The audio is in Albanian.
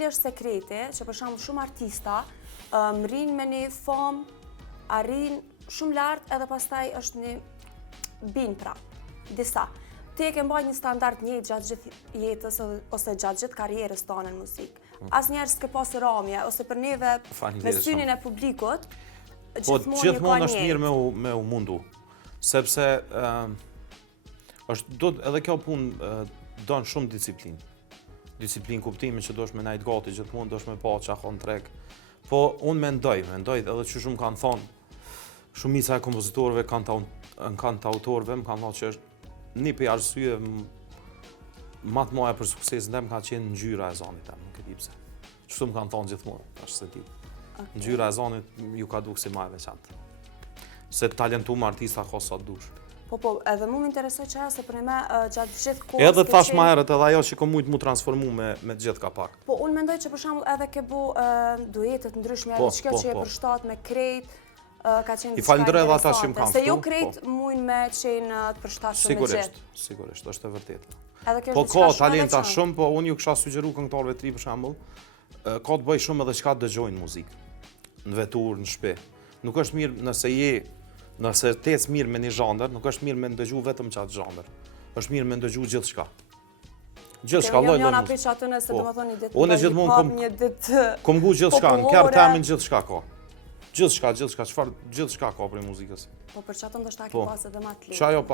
cili është sekreti që për shembull shumë artista rrin me një famë, arrin shumë lart edhe pastaj është një bin pra, disa. Ti e ke mbajtur një standard njëjtë gjatë gjithë jetës ose gjatë gjithë karrierës tonë në muzikë. Asnjëherë s'ke pasur ramje ose për neve me synin e publikut gjithmonë është mirë me u mundu, sepse është edhe kjo punë don shumë disiplinë. Disiplinë kuptimi që dosh me najt gati gjithmonë, dosh me pa çka ka në treg. Po unë mendoj edhe që shumë kanë thonë shumica e kompozitorëve, kantautorëve më kanë thonë që është një për arsye më të mëdha për suksesin tim ka qenë ngjyra e zanit tim, nuk e di pse. Kështu më kanë thonë gjithmonë, tash se di. Ngjyra e zanit ju ka duk si më e veçantë. Se talentuar artista ka sa dush. Po, edhe mu më interesoj që se për me gjatë gjithë kohës... Edhe thash ma herët edhe ajo që ka mujtë mu transformu me gjithë ka pak. Po, unë mendoj që për shembull edhe ke bu duetet ndryshme, edhe çka që e përshtat me krejt, ka qenë I falenderoj edhe ata që më kanë ftuar. Se jo krejt mujnë me qenë të përshtatshëm me gjithë. Sigurisht, është e vërtetë. Edhe kjo Po është ka talenta shumë, po unë ju kisha sugjeruar këngëtarëve të ri për shembull, ka të bëj shumë edhe çka dëgjojnë muzikë. Në vetur, në shtëpi. Nuk është mirë nëse tec mirë me një zhandër, nuk është mirë me ndëgju vetëm qatë zhandër. Është mirë me ndëgju gjithçka. Gjithçka lloj lloj muzikë. Unë gjithmonë kom ngu gjithçka, në kerr temin gjithçka ka. Gjithçka, çfarë gjithçka ka për muzikës. Po për çato ndoshta ke pas edhe më të lehtë. Çajo